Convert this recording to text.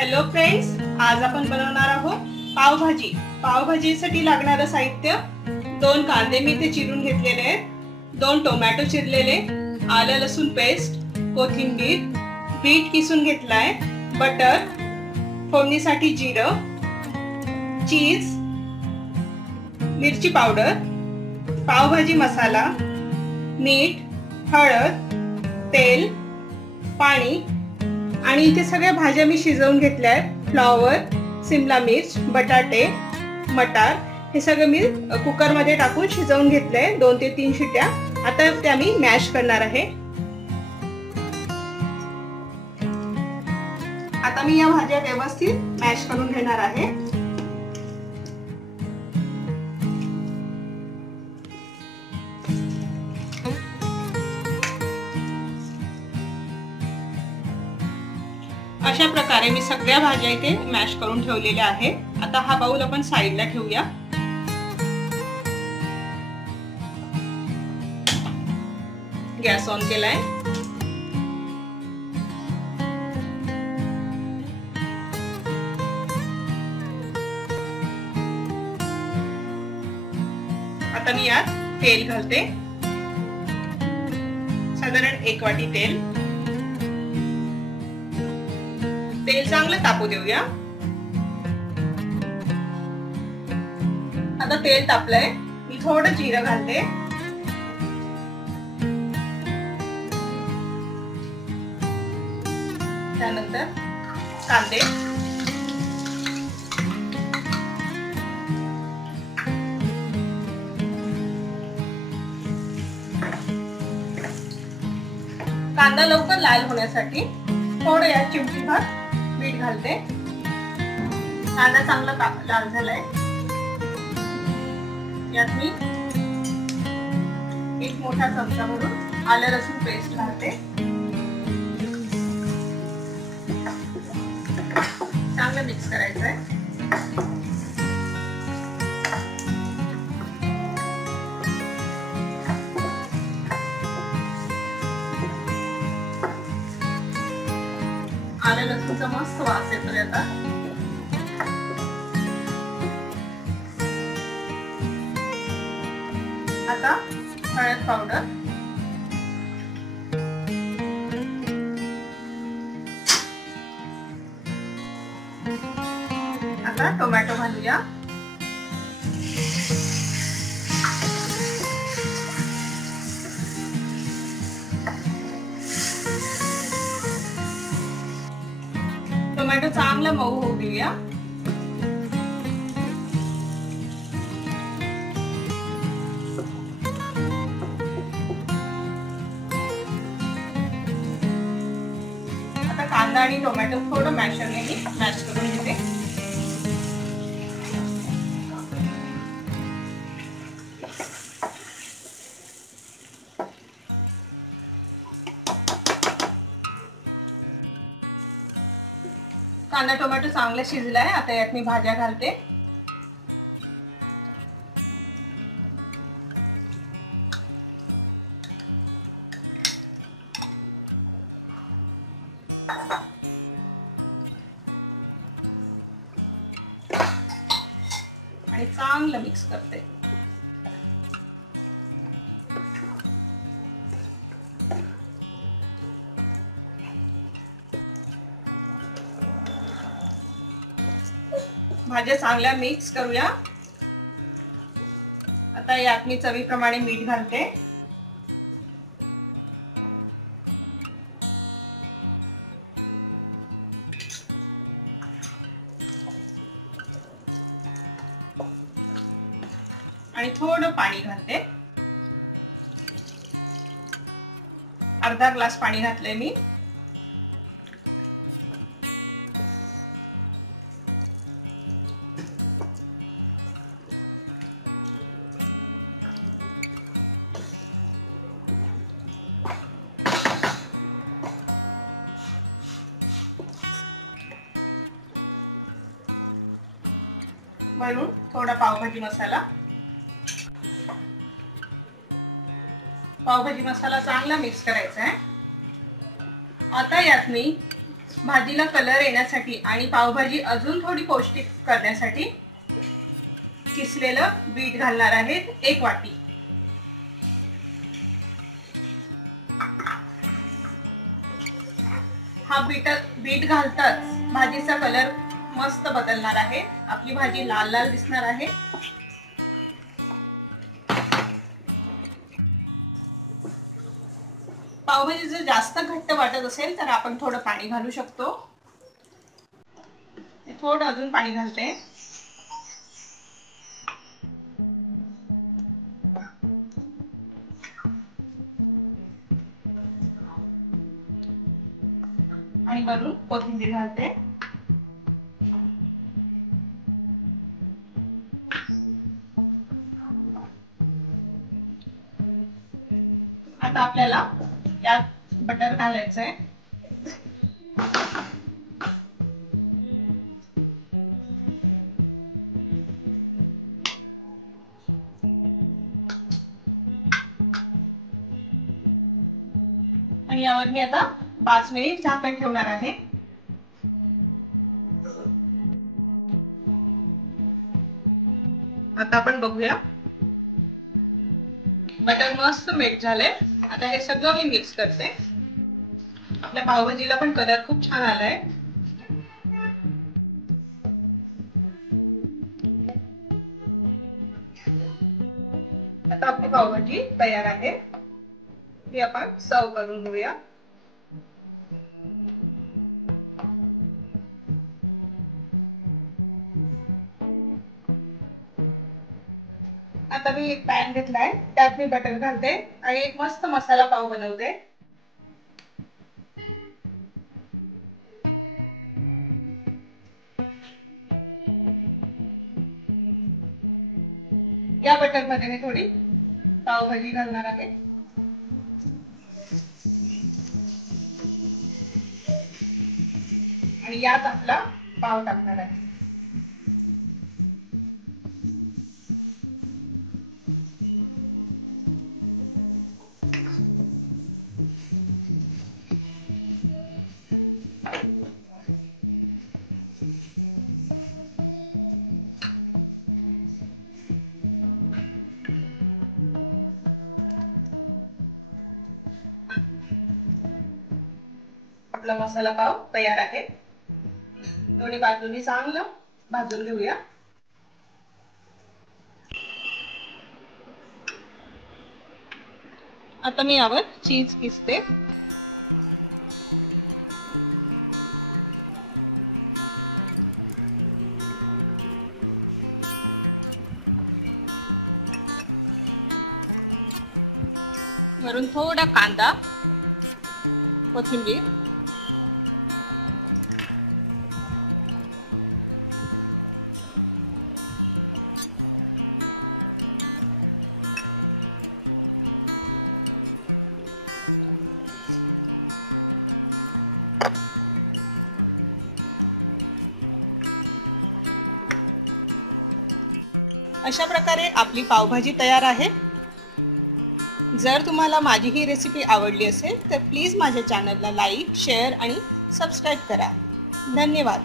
Hello friends, आज आपण बनवणार आहोत पावभाजी। पावभाजीसाठी लागणारे साहित्य 2 कांदे मी इथे चिरून घेतलेले आहेत, 2 टोमॅटो चिरलेले, आलं लसूण पेस्ट, कोथिंबीर, बीट किसून घेतलाय, बटर, फोडणीसाठी जिरं, चीज, मिरची पावडर, पावभाजी मसाला, मीठ, हळद, तेल, पाणी आणि इथे सगळ्या भाज्या मी शिजवून घेतल्या आहेत। फ्लॉवर, सिमला मिर्च, बटाटे, मटार हे सगळं मी कुकर मध्ये टाकून शिजवून घेतलंय 2 ते 3 शिट्या। आता त्या मी मॅश करणार आहे। आता मी या भाज्या व्यवस्थित मॅश करून घेणार आहे। अशा प्रकारे मी सगळ्या भाज्या इथे मॅश करून ठेवलेल्या आहेत। आता हा बाउल आपण साइडला ठेवूया। गॅस ऑन केलाय। आता मी यात तेल घालते, साधारण 1 वाटी तेल। तेल चांगलं तापू देऊया। आता तेल तापलंय, मी थोडं जिरं घालते, त्यानंतर कांदे, कांदा लवकर लाल होण्यासाठी थोडं यात चिमटीभर मीठ घालते। कांदा चांगला लाल झालाय, यात मी 1 मोठा चमचा भरून आलं लसूण पेस्ट घालते। चांगलं मिक्स करायचंय। आलं लसूणचा मस्त वास येतोय। आता हळद पावडर, आता टोमॅटो घालूया। टोमॅटो चांगला मऊ होऊ देऊया। आता कांदा आणि टोमॅटो थोडं मॅशरने मॅश करून घेते। कांदा टोमॅटो चांगला शिजलाय, आता यात मी भाज्या घालते। आणि चांगलं मिक्स करते। भाज्या चांगल्या मिक्स करूया। आता यात मी चवीप्रमाणे मीठ घालते। आणि थोडं पाणी घालते, अर्धा ग्लास पाणी घातले मी। वरून थोडा पावभाजी मसाला। पावभाजी मसाला चांगला मिक्स करायचा आहे। आता यात मी भाजीला कलर येण्यासाठी आणि पावभाजी अजून थोडी पौष्टिक करण्यासाठी किसलेलं बीट घालणार आहे 1 वाटी. हा बीट घालताच भाजीचा कलर मस्त बदलणार आहे. आपली भाजी लाल लाल दिसणार आहे. पावभाजी जर जास्त घट्ट वाटत असेल तर आपण थोडं पाणी घालू शकतो. थोडं अजून पाणी घालते. आणि वरून कोथिंबीर घालते. आता आपल्याला यात बटर घालायचं आहे. आणि यावर मी आता 5 मिनिट झाकण ठेवणार आहे. आता आपण बघूया. बटर मस्त मेल्ट झाले. आता हे सगळं मी मिक्स करते. आपल्या पावभाजीला पण कलर खूप छान आलाय. आता आपली पावभाजी तयार आहे. ती आपण सर्व करून घेऊया. आता मी एक पॅन घेतलाय. त्यात मी बटर घालते आणि एक मस्त मसाला पाव बनवते. या बटर मध्ये मी थोडी पावभाजी घालणार आहे. आणि यात आपला पाव टाकणार आहे. आपला मसाला पाव तयार आहे. दोन्ही बाजूनी चांगलं भाजून घेऊया. आता मी यावर चीज किसते. वरून थोडा कांदा, कोथिंबीर, अशा प्रकारे आपली पावभाजी तयार आहे. जर तुम्हाला माझी ही रेसिपी आवडली असेल तर प्लीज माझ्या चॅनलला लाईक, शेअर आणि सबस्क्राईब करा. धन्यवाद.